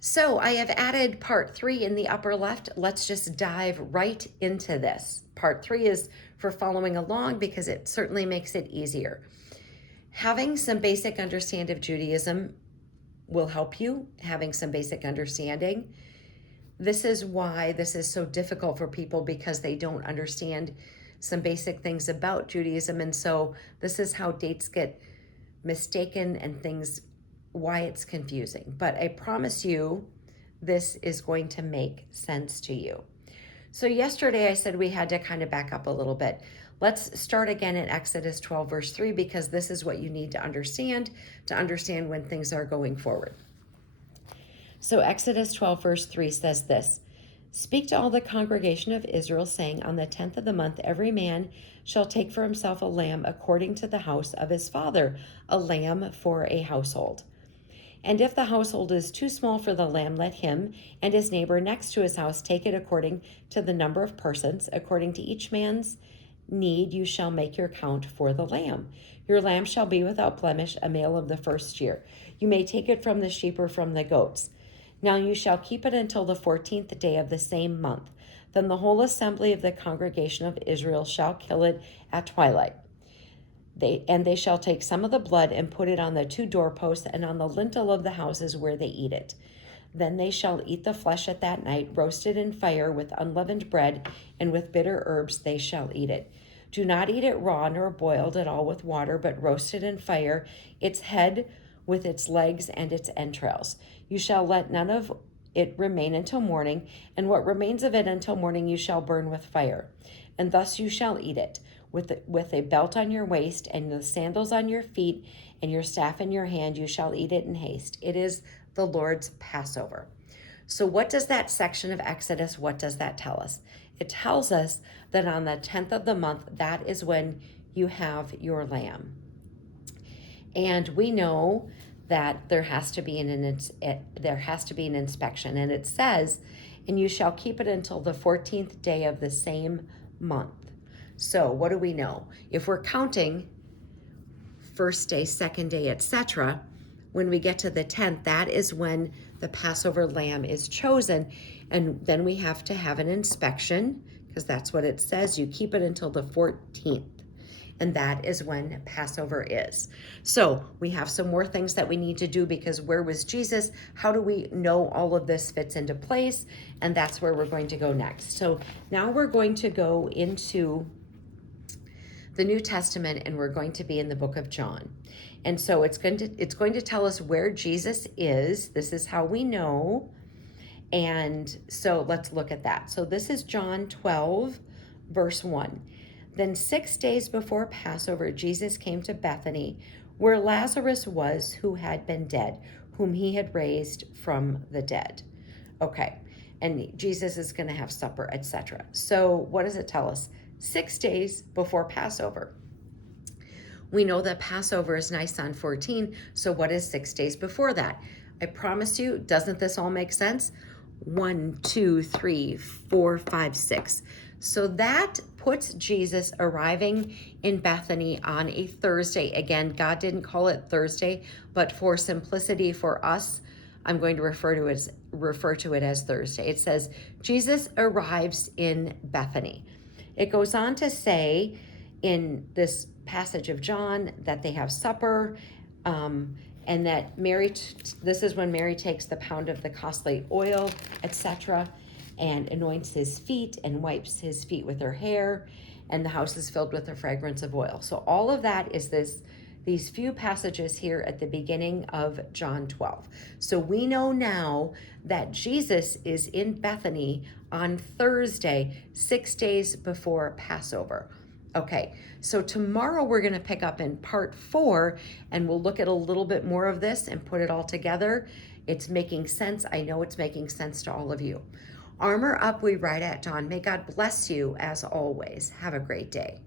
So I have added part 3 in the upper left. Let's just dive right into this. Part 3 is for following along because it certainly makes it easier. Having some basic understanding of Judaism will help you, having some basic understanding. This is why this is so difficult for people, because they don't understand some basic things about Judaism. And so this is how dates get mistaken and things, why it's confusing. But I promise you, this is going to make sense to you. So yesterday I said we had to kind of back up a little bit. Let's start again in Exodus 12, verse 3, because this is what you need to understand when things are going forward. So Exodus 12, verse 3 says this: "Speak to all the congregation of Israel, saying, on the 10th of the month, every man shall take for himself a lamb according to the house of his father, a lamb for a household. And if the household is too small for the lamb, let him and his neighbor next to his house take it according to the number of persons. According to each man's need, you shall make your count for the lamb. Your lamb shall be without blemish, a male of the first year. You may take it from the sheep or from the goats. Now you shall keep it until the 14th day of the same month. Then the whole assembly of the congregation of Israel shall kill it at twilight. They shall take some of the blood and put it on the 2 doorposts and on the lintel of the houses where they eat it. Then they shall eat the flesh at that night, roasted in fire with unleavened bread, and with bitter herbs they shall eat it. Do not eat it raw nor boiled at all with water, but roasted in fire, its head with its legs and its entrails. You shall let none of it remain until morning, and what remains of it until morning you shall burn with fire. And thus you shall eat it, with a belt on your waist, and the sandals on your feet, and your staff in your hand. You shall eat it in haste. It is the Lord's Passover." So what does that section of Exodus, what does that tell us? It tells us that on the 10th of the month, that is when you have your lamb. And we know that there has to be an inspection, and it says, "And you shall keep it until the 14th day of the same month." So what do we know? If we're counting first day, second day, etc., when we get to the 10th, that is when the Passover lamb is chosen, and then we have to have an inspection, because that's what it says. You keep it until the 14th. And that is when Passover is. So we have some more things that we need to do, because where was Jesus? How do we know all of this fits into place? And that's where we're going to go next. So now we're going to go into the New Testament, and we're going to be in the book of John. And so it's going to tell us where Jesus is. This is how we know. And so let's look at that. So this is John 12, verse 1. "Then 6 days before Passover, Jesus came to Bethany, where Lazarus was, who had been dead, whom he had raised from the dead." Okay, and Jesus is going to have supper, etc. So what does it tell us? 6 days before Passover. We know that Passover is Nisan 14, so what is 6 days before that? I promise you, doesn't this all make sense? 1, 2, 3, 4, 5, 6. So that puts Jesus arriving in Bethany on a Thursday. Again, God didn't call it Thursday, but for simplicity for us, I'm going to refer to it as Thursday. It says, Jesus arrives in Bethany. It goes on to say in this passage of John that they have supper, and that this is when Mary takes the pound of the costly oil, etc., and anoints his feet and wipes his feet with her hair, and the house is filled with the fragrance of oil. So all of that is these few passages here at the beginning of John 12. So we know now that Jesus is in Bethany on Thursday, 6 days before Passover. Okay, so tomorrow we're going to pick up in part 4, and we'll look at a little bit more of this and put it all together. It's making sense. I know it's making sense to all of you. Armor up, we ride at dawn. May God bless you as always. Have a great day.